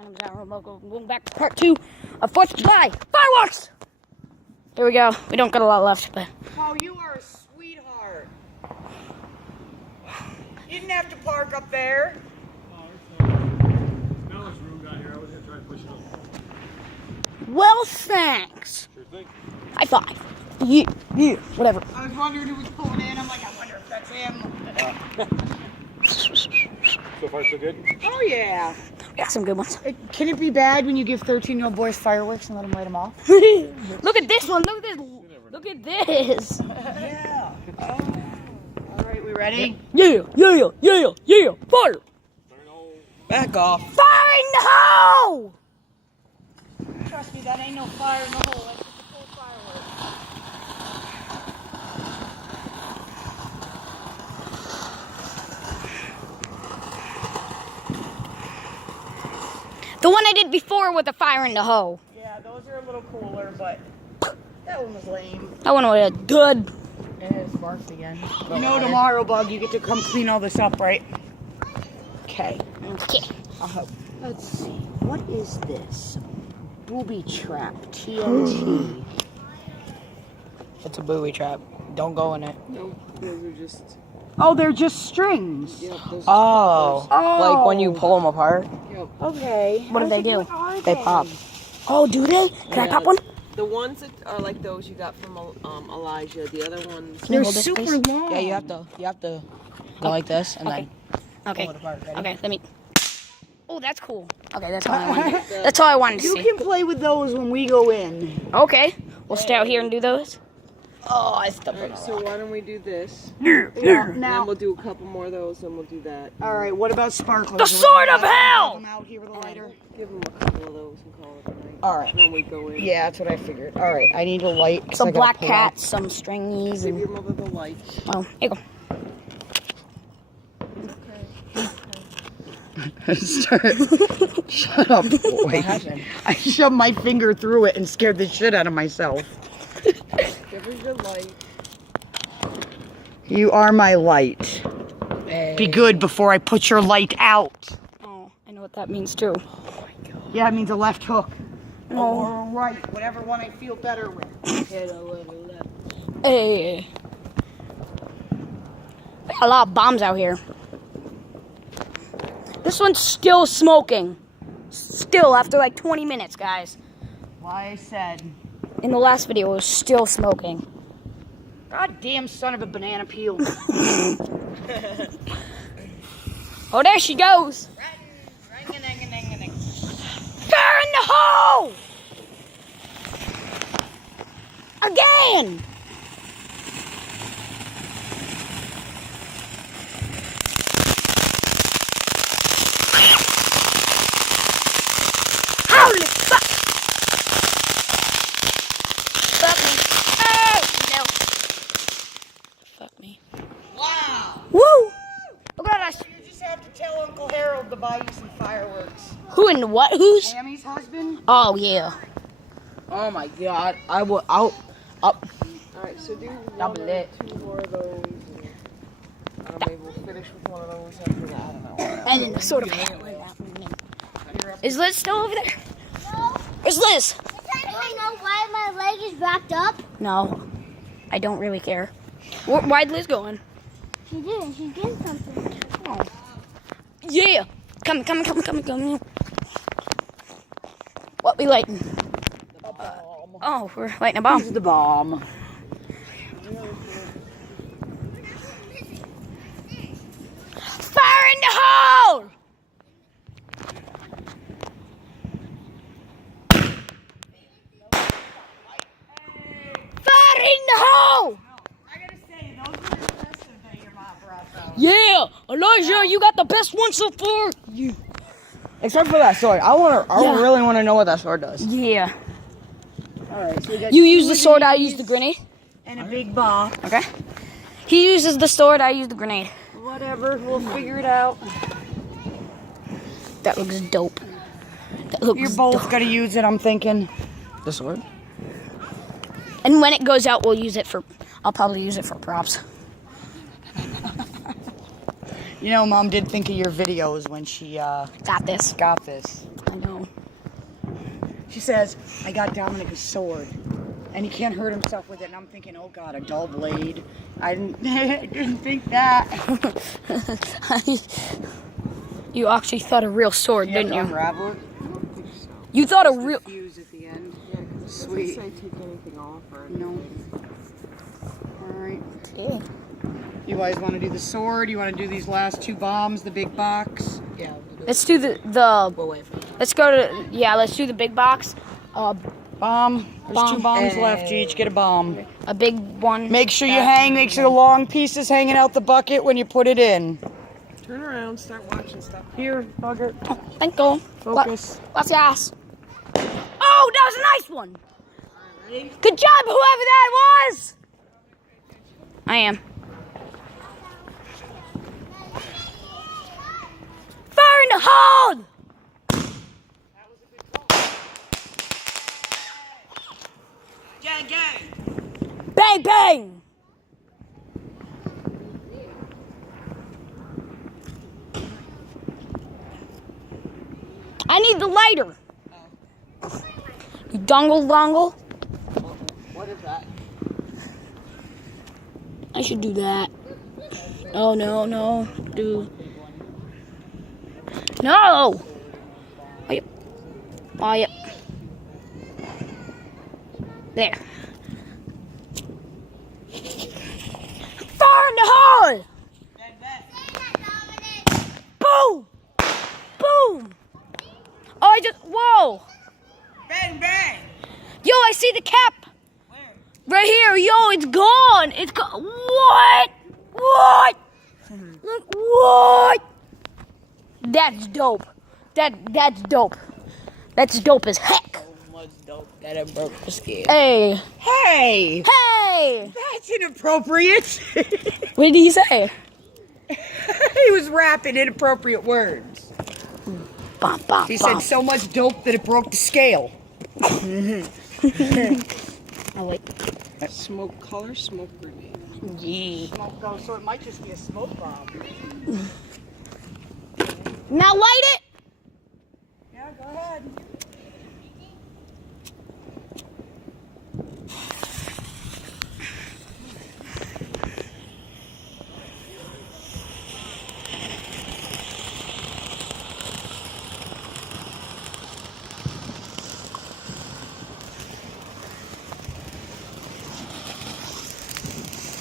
My name's Aaron Romoco. Going back to part 2 of 4th of July fireworks. Here we go. We don't got a lot left, but. Oh, you are a sweetheart. You didn't have to park up there. Oh, it's fine. Now there's room down here. I was going to try to push it up. Well, thanks. Sure thing. High five. Yeah, whatever. I was wondering who was pulling in. I'm like, I wonder if that's him. So far, so good? Oh, yeah. We got some good ones. Can it be bad when you give 13-year-old boys fireworks and let them light them off? Look at this one. Look at this. Look at this. Yeah. Oh. All right, we ready? Yeah. Fire. Back off. Fire in the hole. Trust me, that ain't no fire in the hole. That's just a full firework. The one I did before with the fire in the hole. Yeah, those are a little cooler, but that one was lame. That one was good. And it sparks again. You know, tomorrow, Bug, you get to come clean all this up, right? Okay. Okay. Let's see. What is this? Booby trap. TNT. It's a booby trap. Don't go in it. No, those are just. Oh, they're just strings. Yep, those Oh, Oh. like when you pull them apart, Yep. Okay. What do they do? What are they pop. Oh, do they? Can I Yeah. pop one? The ones that are like those you got from Elijah. The other ones. Can you They're hold this, super please? long. Yeah, you have to go like this and Okay. then Okay. pull it apart. Ready? Okay, let me. Oh, that's cool. Okay, that's all I wanted. That's all I wanted to You see. can play with those when we go in. Okay, we'll stay out here and do those. Oh, I stepped on Alright, so why don't we do this? Yeah. And Now, then we'll do a couple more of those, and we'll do that. all right. What about sparklers? The sword of hell! Them out here with a lighter. Give them a couple of those and call it a night. All right. When we go in. Yeah, that's what I figured. All right, I need a light. 'cause I Some gotta black pull out. cats, some stringies, Give and your mother the lights. oh, here you go. Shut up, boy. What happened? I shoved my finger through it and scared the shit out of myself. Give her your light. You are my light. Be good before I put your light out. Oh, I know what that means too. Yeah, it means a left hook. Oh. Or a right, whatever one I feel better with. Hey, we got a lot of bombs out here. This one's still smoking. Still, after like 20 minutes, guys. Why I said, In the last video, it was still smoking. goddamn son of a banana peel. Oh, there she goes. Fire in the hole! Again! Holy fuck! Fuck me. Hey! No. Fuck me. Wow. Woo! Look at us. You just have to tell Uncle Harold to buy you some fireworks. Who and what? Who's? Tammy's husband? Oh, yeah. Oh my God! I'll. Alright, so do I'll one be or lit. two more of those. And, I don't know, maybe we'll finish with one of those after that. I don't know. And then the sort of hell. Is Liz still over there? No. Where's Liz? I know why my leg is wrapped up. No, I don't really care. Why'd Liz go in? She did. She did something. Oh. Yeah. Come. What we lighting? Oh, we're lighting a bomb. This is the bomb. Fire in the hole! Fire in the hole! I gotta say, those are impressive that your mom brought those. Yeah, Elijah, you got the best one so far. Yeah. Except for that sword. I Yeah. really want to know what that sword does. Yeah. Alright, so we got You two use the of sword, I these use the grenade. and a big bomb. Okay. He uses the sword, I use the grenade. Whatever, we'll figure it out. That looks dope. That looks You're both dope. gonna use it, I'm thinking. The sword? And when it goes out, we'll use it for. I'll probably use it for props. You know, Mom did think of your videos when she Got this. got this. I know. She says, I got Dominic a sword. And he can't hurt himself with it. And I'm thinking, oh God, a dull blade. I didn't think that. You actually thought a real sword, didn't you? Unravel it. You thought a real... Fuse at the end. Sweet. Say take anything off or No. Alright. Yeah. You guys want to do the sword? You want to do these last 2 bombs, the big box? Yeah. Let's do the We'll wait for it. let's go to, yeah, let's do the big box. Bomb. There's 2 bombs left. You each get a bomb. A big one. Make sure make sure the long piece is hanging out the bucket when you put it in. turn around, start watching stuff. Here, bugger. Thank you. Focus. Gracias. Oh, that was a nice one. Good job, whoever that was. I am. Fire in the hole! Gang, gang. Bang, bang! I need the lighter. You dongle. What is that? I should do that. Oh, no. Do. No! Oh, yep. Oh, yep. There. Fire in the hole! Boom! Boom! Oh, whoa! Bang, bang. Yo, I see the cap! Where? Right here, yo, it's gone! It's gone! What? Look, what? That's dope. That's dope. That's dope as heck. So much dope that it broke the scale. Hey. Hey! Hey! That's inappropriate. What did he say? He was rapping inappropriate words. Bum, bum, He bum. said so much dope that it broke the scale. Oh, wait. Smoke color, smoke grenade. Yeah. Smoke go, so it might just be a smoke bomb. Now light it! Yeah, go ahead.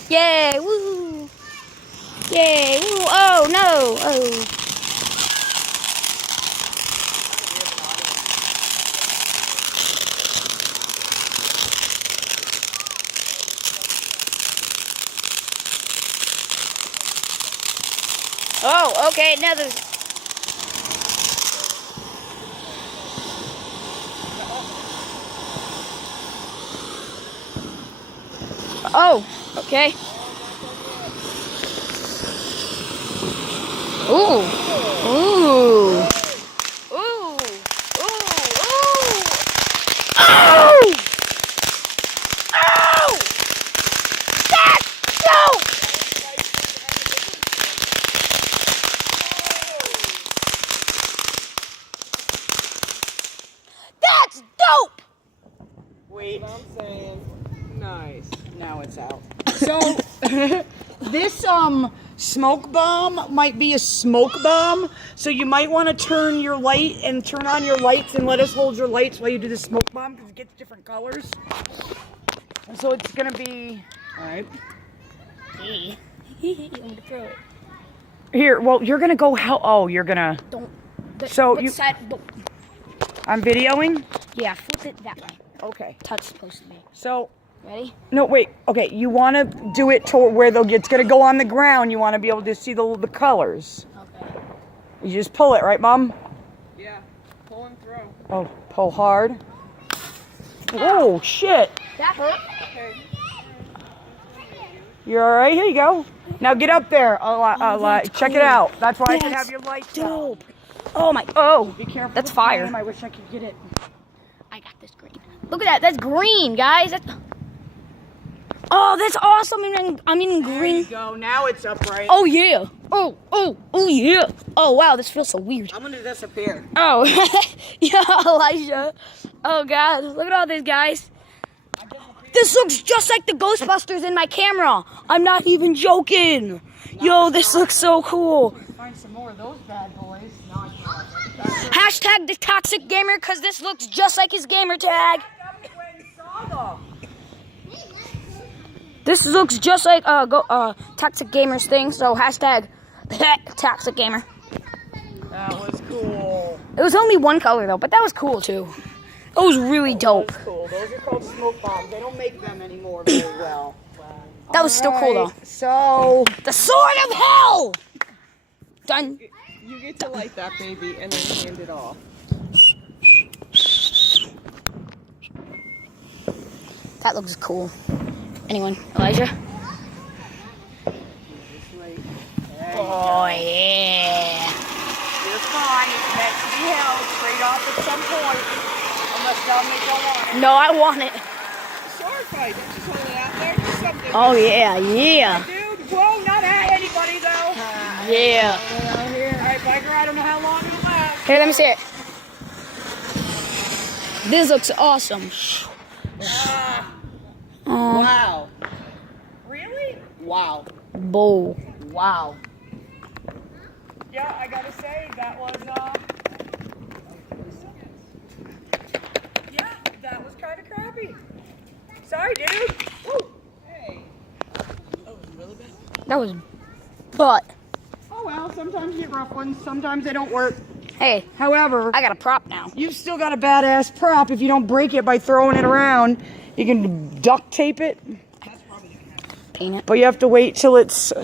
Yay, woo! Yay, woo! Oh, no! Oh. Oh, okay, now there's... Oh, okay. Ooh. Ooh. Ooh. Ooh. Ooh. Oh! Oh! That's dope! That's dope! Wait, I'm saying, nice. now it's out. So, this smoke bomb might be a smoke bomb, so you might want to turn on your lights and let us hold your lights while you do the smoke bomb because it gets different colors. So it's gonna be all right. I'm gonna throw it. Here, well, you're gonna go. You're gonna. Don't. So what you- side? Don't. I'm videoing. Yeah, flip it that way. Okay. Touch supposed to be. So Ready? no, wait. Okay, you want to do it to where it's gonna go on the ground. You want to be able to see the colors. Okay. You just pull it, right, Mom? Yeah, pull and throw. Oh, pull hard. Oh, shit. That hurt. You're all right? Here you go. Now get up there. that's Check it cool. out. That's why I can That's have your lights on. Dope. Oh my. Oh. Be careful. That's with fire. flame. I wish I could get it. I got this green. Look at that. That's green, guys. Oh, that's awesome. I'm in There you green. go. Now it's upright. Oh yeah. Oh yeah. Oh wow, this feels so weird. I'm gonna disappear. Oh, yeah, Elijah. Oh god, look at all these guys. This looks just like the Ghostbusters in my camera. I'm not even joking. Yo, this looks so cool. Find some more of those bad boys. Hashtag the Toxic Gamer, because this looks just like his gamer tag. This looks just like Toxic Gamer's thing, so hashtag Toxic Gamer. That was cool. It was only one color though, but that was cool too. It was really dope. That was cool. Those are called smoke bombs. They don't make them anymore very well. That was still cool though. So, The Sword of Hell! Done. You get to light that baby and then hand it off. That looks cool. Anyone? Elijah? Oh yeah. you're fine. It's meant to be held straight off at some point. Unless y'all make y'all want it. No, I want it. Sword fight. Just hold it out there. Do something. Oh yeah, yeah. Dude, whoa, not at anybody though. Yeah. Alright, Biker, I don't know how long it'll last. Here, let me see it. This looks awesome. Wow. Really? Wow. Bull. Wow. Yeah, I gotta say, that was, yeah, that was kind of crappy. Sorry, dude. Woo. Hey. That was butt. Oh well, sometimes you get rough ones, sometimes they don't work. Hey, However, I got a prop now. you've still got a badass prop if you don't break it by throwing it around. You can duct tape it, Paint it. but you have to wait till it's